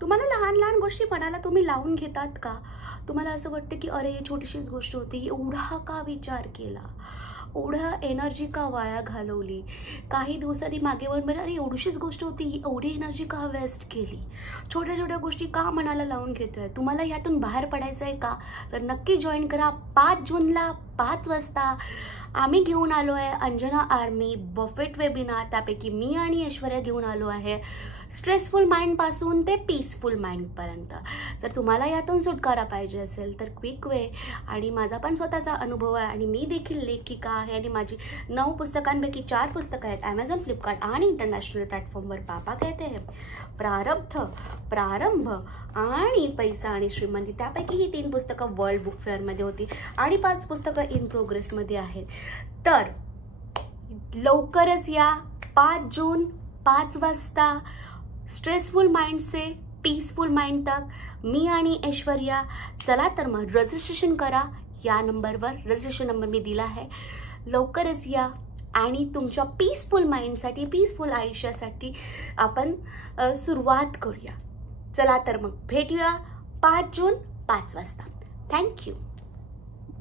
तुम्हाला लहान लहान गोष्टी मनाला तुम्ही लावून घेतात का? तुम्हाला असं वाटतं की अरे छोटीशीच गोष्ट होती, एवढा का विचार केला, एवढा एनर्जी का वाया घालवली? काही दिवसांनी मागे वळून बरं अरे एवढीशीच गोष्ट होती, ही एवढी एनर्जी का वेस्ट केली? छोट्या छोट्या गोष्टी का मनाला लावून घेतोय? तुम्हाला यातून बाहेर पडायचं आहे का? तर नक्की जॉईन करा 5 जूनला 5 वाजता. आम्ही घेऊन आलो आहे अंजना आर्मी बफेट वेबिनार. त्यापैकी मी आणि ऐश्वर्या घेऊन आलो आहे स्ट्रेसफुल माइंडपासून ते पीसफुल माइंडपर्यंत. जर तुम्हाला यातून सुटकारा पाहिजे असेल तर क्विक वे आणि माझा पण स्वतःचा अनुभव आहे आणि मी देखील लेखिका आहे आणि माझी 9 पुस्तकांपैकी 4 पुस्तकं आहेत ॲमेझॉन, फ्लिपकार्ट आणि इंटरनॅशनल प्लॅटफॉर्मवर. पापा कहते हैं, प्रारब्ध, प्रारंभ आणि पैसा आणि श्रीमंती. त्यापैकी ही 3 पुस्तकं वर्ल्ड बुक फेअरमध्ये होती आणि 5 पुस्तकं इन प्रोग्रेसमध्ये आहेत. तर लवकरच या 5 जून 5 वाजता स्ट्रेसफुल माइंड से पीसफुल माइंड तक मी आणि ऐश्वर्या. चला तर मग रजिस्ट्रेशन करा या नंबरवर. रजिस्ट्रेशन नंबर मी दिला आहे. लवकरच या आणि तुमच्या पीसफुल माइंडसाठी, पीसफुल आयुष्यासाठी आपण सुरुवात करूया. चला तर मग भेटूया 5 जून 5 वाजता. थँक्यू.